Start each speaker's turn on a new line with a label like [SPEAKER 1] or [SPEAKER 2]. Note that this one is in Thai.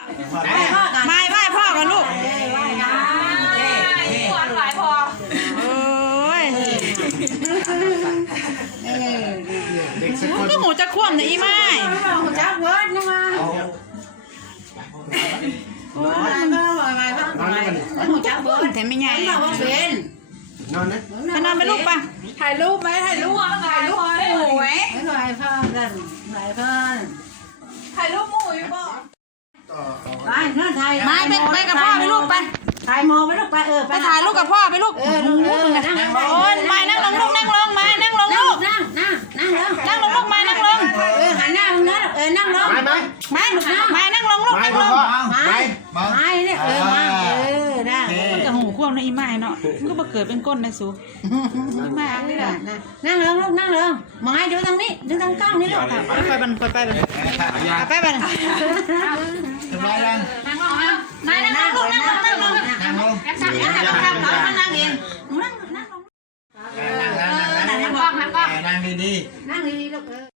[SPEAKER 1] ไม่ไหว้พ่อกันลูก
[SPEAKER 2] หลายพอ
[SPEAKER 1] โอ้ยก็หมูจะคว่ำนะอีไม้
[SPEAKER 3] จักเวิร์ดนี่มาหมูจักเวิร์ด
[SPEAKER 1] แถมไม่ใหญ่
[SPEAKER 3] ว่าเป็น
[SPEAKER 4] นอนนะ
[SPEAKER 1] ไปนอนไปลูกป่ะ
[SPEAKER 2] ถ่ายรูปไหมถ่ายรูปถ่ายรูปหมูไหม
[SPEAKER 3] หลายพันกันหลายพัน
[SPEAKER 2] ถ่ายรูปหมูอยู่บ่
[SPEAKER 3] ไปนั่นไทย
[SPEAKER 1] ไม่ไปกับพ่อไปลูกไป
[SPEAKER 3] ถ่ายโมไปลูกไป
[SPEAKER 1] ไปถ่ายลูกกับพ่อไปลูกโอ้ยไม่นั่งลงลูกนั่งลงมานั่งลงลูก
[SPEAKER 3] นั่งลง
[SPEAKER 1] นั่งลงลูกมานั่งลง
[SPEAKER 3] หันหน้ามึงนะนั่งลง
[SPEAKER 4] ไม่
[SPEAKER 1] ไม่นั่งลงลูกนั่งลง
[SPEAKER 3] ไม่เนี่ยมาได้
[SPEAKER 1] มันจะหูควบนะอีไม้เนาะมันก็มาเกิดเป็นก้นนะสูอีไม้นี่แหละ
[SPEAKER 3] นั่งลงลูกนั่งลงมาให้ดูทางนี้ดูทางกล้องนี่ลูก
[SPEAKER 1] ไปบันไปบัน
[SPEAKER 4] สบายยัง
[SPEAKER 1] นั่งลงไม่นั่งลงนั่งลงนั่งลง
[SPEAKER 4] นั่งลง
[SPEAKER 1] นั่งเองนั่งลง
[SPEAKER 4] นั่งดีๆ
[SPEAKER 3] นั่งดีๆลูก